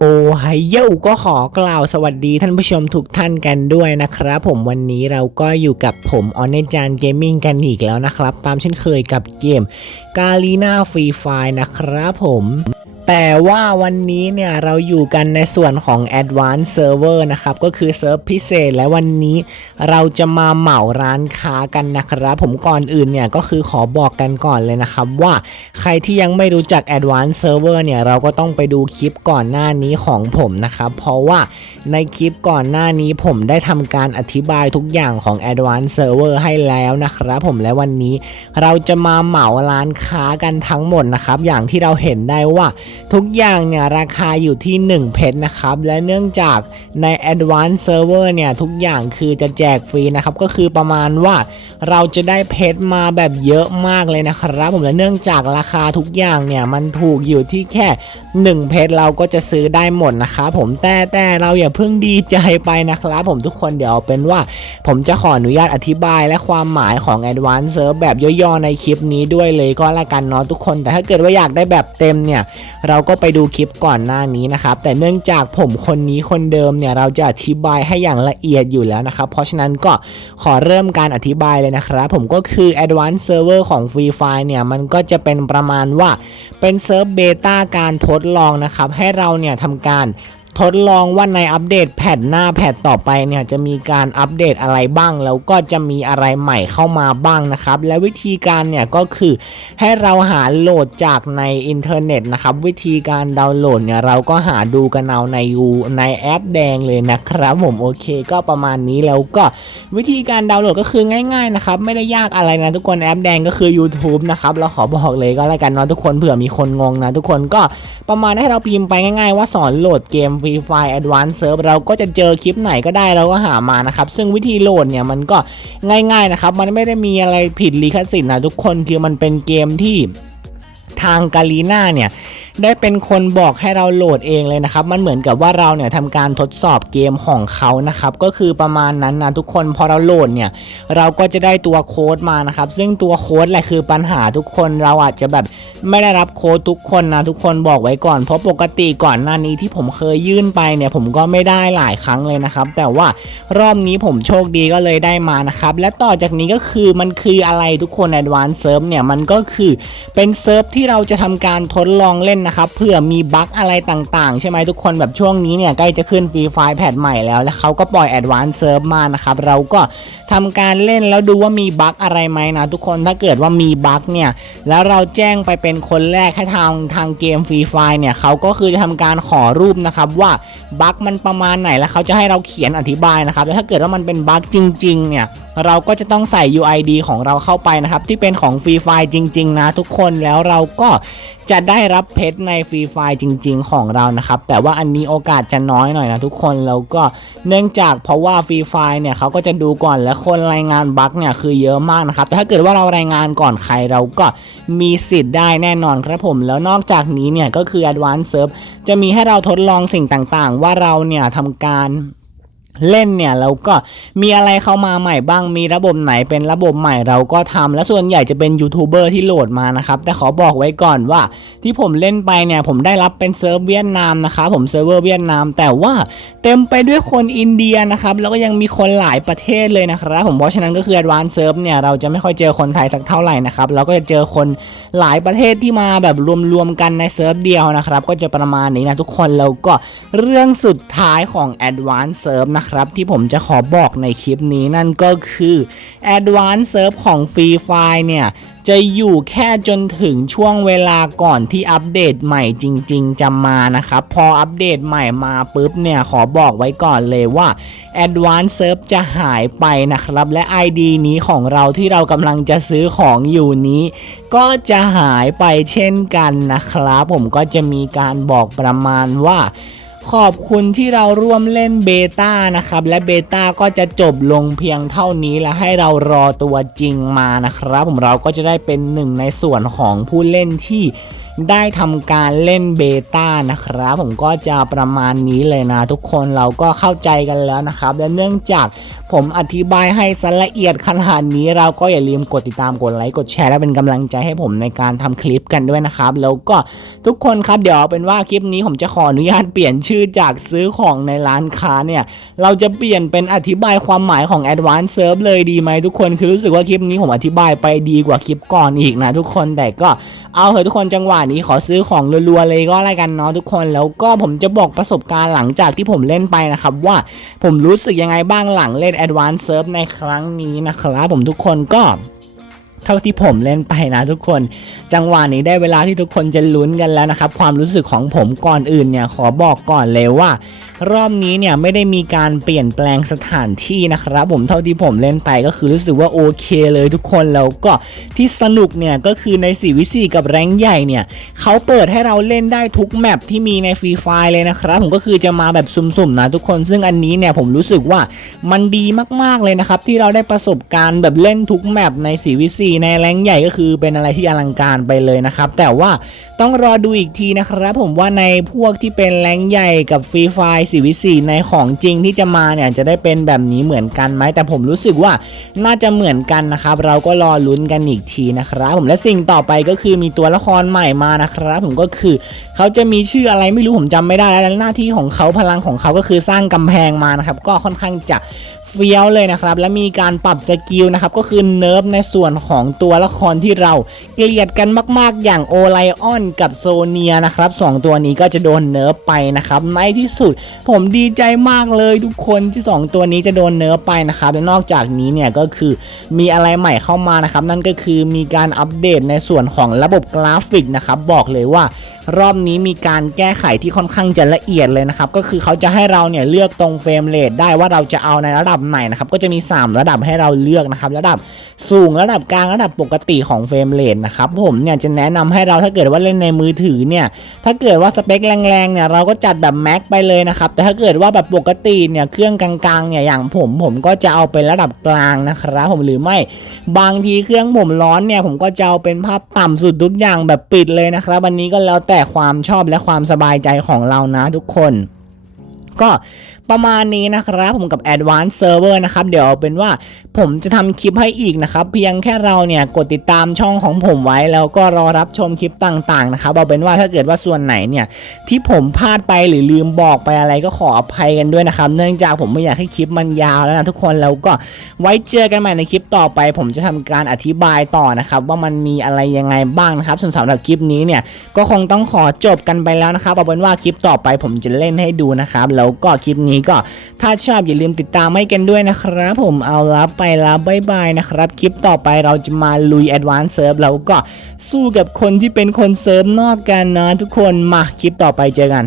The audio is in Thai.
โอไฮเยก็ขอกล่าวสวัสดีท่านผู้ชมทุกท่านกันด้วยนะครับ ผมวันนี้เราก็อยู่กับผมออนเนจานเกมมิ่งกันอีกแล้วนะครับ ตามเช่นเคยกับเกมกาลีนาฟรีไฟนะครับผม แต่ว่าวันนี้เนี่ยเราอยู่กันในส่วนของ Advanced Server นะครับ ก็คือเซิร์ฟพิเศษและวันนี้เราจะมาเหมาร้านค้ากันนะครับ ผมก่อนอื่นเนี่ยก็คือขอบอกกันก่อนเลยนะครับ ว่าใครที่ยังไม่รู้จัก Advanced Server เนี่ยเราก็ต้องไปดูคลิปก่อนหน้านี้ของผมนะครับ เพราะว่าในคลิปก่อนหน้านี้ผมได้ทำการอธิบายทุกอย่างของ Advanced Server ให้แล้วนะครับ ผมและวันนี้ เราจะมาเหมาร้านค้ากันทั้งหมดนะครับ อย่างที่เราเห็นได้ว่าทุกอย่างเนี่ยราคาอยู่ที่ 1 เพชรนะครับ และเนื่องจากใน Advanced Server เนี่ยทุกอย่างคือจะแจกฟรีนะครับ ก็คือประมาณว่า เราจะได้เพชรมาแบบเยอะมากเลยนะครับ ผมและเนื่องจากราคาทุกอย่างเนี่ยมันถูกอยู่ที่แค่ 1 เพชรเราก็จะซื้อได้หมดนะครับผมแต่แต่เราอย่าเพิ่งดีใจไปนะครับ ผมทุกคนเดี๋ยวเป็นว่า ผมจะขออนุญาตอธิบายและความหมายของ Advanced Serve แบบย่อๆในคลิปนี้ด้วยเลยก็แล้วกันเนาะทุกคน แต่ถ้าเกิดว่าอยากได้แบบเต็มเนี่ย เราก็ไปดูคลิปก่อนหน้านี้นะครับแต่เนื่องจากผมคนนี้คนเดิมเนี่ยเราจะอธิบายให้อย่างละเอียดอยู่แล้วนะครับเพราะฉะนั้นก็ขอเริ่มการอธิบายเลยนะครับผมก็คือ Advanced Server ของ Free Fire เนี่ย มันก็จะเป็นประมาณว่าเป็นเซิร์ฟเบต้าการทดลองนะครับ ให้เราเนี่ยทำการ ทดลองว่าในอัปเดตแพทหน้าแพทต่อไปเนี่ยจะมีการอัปเดตอะไรบ้าง แล้วก็จะมีอะไรใหม่เข้ามาบ้างนะครับ และวิธีการเนี่ยก็คือให้เราหาโหลดจากในอินเทอร์เน็ตนะครับวิธีการดาวน์โหลดเนี่ยเราก็หาดูกันเอาในยูในแอปแดงเลยนะครับผมโอเคก็ประมาณนี้แล้วก็วิธีการดาวน์โหลดก็คือง่าย ๆนะครับ ไม่ได้ยากอะไรนะทุกคนแอปแดงก็คือ YouTube นะครับเราขอบอกเลยก็แล้วกันเนาะทุกคนเผื่อมีคนงงนะทุกคนก็ประมาณให้เราพิมพ์ไปง่าย ๆ ว่าสอนโหลดเกม Free Fire Advanced Serve เราก็จะเจอคลิปไหนก็ได้เราก็หามานะครับ ซึ่งวิธีโหลดเนี่ยมันก็ง่ายๆนะครับ มันไม่ได้มีอะไรผิดลิขสิทธิ์นะทุกคนคือมันเป็นเกมที่ทางกาลีน่าเนี่ย ได้เป็นคนบอกให้เราโหลดเองเลยนะครับมันเหมือนกับว่าเราเนี่ยทำการทดสอบเกมของเขานะครับก็คือประมาณนั้นนะทุกคนพอเราโหลดเนี่ยเราก็จะได้ตัวโค้ดมานะครับซึ่งตัวโค้ดแหละคือปัญหาทุกคนเราอาจจะแบบไม่ได้รับโค้ดทุกคนนะทุกคนบอกไว้ก่อน เพราะปกติก่อนหน้านี้ที่ผมเคยยื่นไปเนี่ยผมก็ไม่ได้หลายครั้งเลยนะครับ แต่ว่ารอบนี้ผมโชคดีก็เลยได้มานะครับและต่อจากนี้ก็คือมันคืออะไรทุกคน Advanced Serve เนี่ยมันก็คือเป็นเซิร์ฟที่เราจะทำการทดลองเล่นนะครับเพื่อมีบั๊กอะไรต่างๆ ใช่ไหมทุกคนแบบช่วงนี้เนี่ยใกล้จะขึ้นฟรีไฟล์แพทใหม่แล้ว แล้วเขาก็ปล่อย Advanced Serve มานะครับเราก็ทำการเล่นแล้วดูว่ามีบั๊กอะไรไหมนะทุกคนถ้าเกิดว่ามีบั๊กเนี่ยแล้วเราแจ้งไปเป็นคนแรกให้ทางทางเกมฟรีไฟล์เนี่ยเขาก็คือจะทำการขอรูปนะครับว่าบั๊กมันประมาณไหนแล้วเขาจะให้เราเขียนอธิบายนะครับแล้วถ้าเกิดว่ามันเป็นบั๊กจริง ๆ เนี่ยเราก็จะต้องใส่ UID ของเราเข้าไปนะครับที่เป็นของฟรีไฟล์จริง ๆ นะทุกคนแล้วเราก็จะได้รับเพชรในฟรีไฟจริง ๆ ของเรานะครับ แต่ว่าอันนี้โอกาสจะน้อยหน่อยนะทุกคนแล้วก็เนื่องจากเพราะว่าฟรีไฟเนี่ยเขาก็จะดูก่อนและคนรายงานบั๊กเนี่ยคือเยอะมากนะครับแต่ถ้าเกิดว่าเรารายงานก่อนใครเราก็มีสิทธิ์ได้แน่นอนครับผม แล้วนอกจากนี้เนี่ยก็คือ Advanced Serve จะมีให้เราทดลองสิ่งต่างๆ ว่าเราเนี่ยทำการ เล่นเนี่ยเราก็มีอะไรเข้ามาใหม่บ้างมีระบบไหนเป็นระบบใหม่เราก็ทำและส่วนใหญ่จะเป็นยูทูบเบอร์ที่โหลดมานะครับ แต่ขอบอกไว้ก่อนว่าที่ผมเล่นไปเนี่ยผมได้รับเป็นเซิร์ฟเวียดนามนะครับผมเซิร์ฟเวอร์เวียดนาม แต่ว่าเต็มไปด้วยคนอินเดียนะครับแล้วก็ยังมีคนหลายประเทศเลยนะครับ ผมเพราะฉะนั้นก็คือ Advanced Serve เนี่ยเราจะไม่ค่อยเจอคนไทยสักเท่าไหร่นะครับเราก็จะเจอคนหลายประเทศที่มาแบบรวมๆกันในเซิร์ฟเดียวนะครับก็จะประมาณนี้นะทุกคนแล้วก็เรื่องสุดท้ายของ Advanced Serve นะครับที่ผมจะขอบอกในคลิปนี้นั่นก็คือ Advanced Serve ของ Free Fire เนี่ย จะอยู่แค่จนถึงช่วงเวลาก่อนที่อัปเดตใหม่จริง ๆ จะมานะครับ พออัปเดตใหม่มาปุ๊บเนี่ย ขอบอกไว้ก่อนเลยว่า Advanced Serve จะหายไปนะครับ และ ID นี้ของเราที่เรากำลังจะซื้อของอยู่นี้ ก็จะหายไปเช่นกันนะครับ ผมก็จะมีการบอกประมาณว่า ขอบคุณที่เราร่วมเล่นเบต้านะครับ และเบต้าก็จะจบลงเพียงเท่านี้และให้เรารอตัวจริงมานะครับ ผมเราก็จะได้เป็นหนึ่งในส่วนของผู้เล่นที่ ได้ทำการเล่นเบต้านะครับผมก็จะประมาณนี้เลยนะ ทุกคนเราก็เข้าใจกันแล้วนะครับ และเนื่องจากผมอธิบายให้สละเอียดขนาดนี้เราก็อย่าลืมกดติดตามกดไลค์กดแชร์และเป็นกำลังใจให้ผมในการทำคลิปกันด้วยนะครับ แล้วก็ทุกคนครับเดี๋ยวเอาเป็นว่าคลิปนี้ผมจะขออนุญาตเปลี่ยนชื่อจากซื้อของในร้านค้าเนี่ยเราจะเปลี่ยนเป็นอธิบายความหมายของ Advanced Serve เลยดีไหมทุกคนคือรู้สึกว่าคลิปนี้ผมอธิบายไปดีกว่าคลิปก่อนอีกนะทุกคนแต่ก็เอาเถอะทุกคนจังหวะนี้ขอซื้อของรัวๆเลยก็แล้วกันเนาะทุกคนแล้วก็ผมจะบอกประสบการณ์หลังจากที่ผมเล่นไปนะครับว่าผมรู้สึกยังไงบ้างหลังเล่น Advanced Surf ในครั้งนี้นะครับผมทุกคนก็ เท่าที่ผมเล่นไปนะทุกคน จังหวะนี้ได้เวลาที่ทุกคนจะลุ้นกันแล้วนะครับ ความรู้สึกของผมก่อนอื่นเนี่ยขอบอกก่อนเลยว่า รอบนี้เนี่ยไม่ได้มีการเปลี่ยนแปลงสถานที่นะครับผมเท่าที่ผมเล่นไปก็คือรู้สึกว่าโอเคเลยทุกคนแล้วก็ที่สนุกเนี่ยก็คือใน4วิ4กับแรงใหญ่เนี่ยเขาเปิดให้เราเล่นได้ทุกแมปที่มีในฟรีไฟเลยนะครับผมก็คือจะมาแบบสุ่มๆนะทุกคนซึ่งอันนี้เนี่ยผมรู้สึกว่ามันดีมากๆเลยนะครับที่เราได้ประสบการณ์แบบเล่นทุกแมปใน4วิ4ในแรงใหญ่ก็คือเป็นอะไรที่อลังการไปเลยนะครับ แต่ว่าต้องรอดูอีกทีนะครับ ผมว่าในพวกที่เป็นแรงใหญ่กับฟรีไฟ4วิ4ในของจริงที่จะมาเนี่ยจะได้เป็นแบบนี้เหมือนกันไหมแต่ผมรู้สึกว่าน่าจะเหมือนกันนะครับ เราก็รอลุ้นกันอีกทีนะครับ ผมและสิ่งต่อไปก็คือมีตัวละครใหม่มานะครับ ผมก็คือเขาจะมีชื่ออะไรไม่รู้ผมจำไม่ได้แล้วและหน้าที่ของเขาพลังของเขาก็คือสร้างกำแพงมานะครับ ก็ค่อนข้างจะ เฟี้ยวเลยนะครับ และมีการปรับสกิลนะครับ ก็คือเนิร์ฟในส่วนของตัวละครที่เราเกลียดกันมาก ๆ อย่างโอไลออนกับโซเนียนะครับสองตัวนี้ก็จะโดนเนิร์ฟไปนะครับ ในที่สุดผมดีใจมากเลยทุกคนที่ 2 ตัวนี้จะโดนเนิร์ฟไปนะครับและนอกจากนี้เนี่ยก็คือมีอะไรใหม่เข้ามานะครับ นั่นก็คือมีการอัปเดตในส่วนของระบบกราฟิกนะครับบอกเลยว่ารอบนี้มีการแก้ไขที่ค่อนข้างจะละเอียดเลยนะครับก็คือเขาจะให้เราเนี่ยเลือกตรงเฟรมเรทได้ว่าเราจะเอาในระดับไหนนะครับก็จะมี 3 ระดับให้เราเลือกนะครับระดับสูงระดับกลางระดับปกติของเฟรมเรทนะครับผมเนี่ยจะแนะนำให้เราถ้าเกิดว่าเล่นในมือถือเนี่ยถ้าเกิดว่าสเปคแรงๆเนี่ยเราก็จัดแบบแม็กไปเลยนะครับแต่ถ้าเกิดว่าแบบปกติเนี่ยเครื่องกลางๆเนี่ยอย่างผมผมก็จะเอาเป็นระดับกลางนะครับผมหรือไม่บางทีเครื่องผมร้อนเนี่ยผมก็จะเอาเป็นภาพต่ำสุดทุกอย่างแบบปิดเลยนะครับวันนี้ก็แล้วแต่ความชอบและความสบายใจของเรานะทุกคน ก็ประมาณนี้นะครับผมกับ Advanced Server นะครับเดี๋ยวเอาเป็นว่าผมจะทำคลิปให้อีกนะครับ เพียงแค่เราเนี่ยกดติดตามช่องของผมไว้แล้วก็รอรับชมคลิปต่างๆนะครับเอาเป็นว่าถ้าเกิดว่าส่วนไหนเนี่ยที่ผมพลาดไปหรือลืมบอกไปอะไรก็ขออภัยกันด้วยนะครับ เนื่องจากผมไม่อยากให้คลิปมันยาวแล้วนะทุกคนแล้วก็ไว้เจอกันใหม่ในคลิปต่อไป ผมจะทำการอธิบายต่อนะครับ ว่ามันมีอะไรยังไงบ้างนะครับส่วนสำหรับคลิปนี้เนี่ยก็คงต้องขอจบกันไปแล้วนะครับเอาเป็นว่าคลิปต่อไปผมจะเล่นให้ดูนะครับแล้วล้วก็คลิปนี้ก็ถ้าชอบอย่าลืมติดตามให้กันด้วยนะครับ ผมเอาลับไปลับายบายนะครับ คลิปต่อไปเราจะมาลุยแอดวานซ์เซิร์ฟแล้วก็สู้กับคนที่เป็นคนเซิร์ฟนอกกันนะทุกคนมาคลิปต่อไปเจอกัน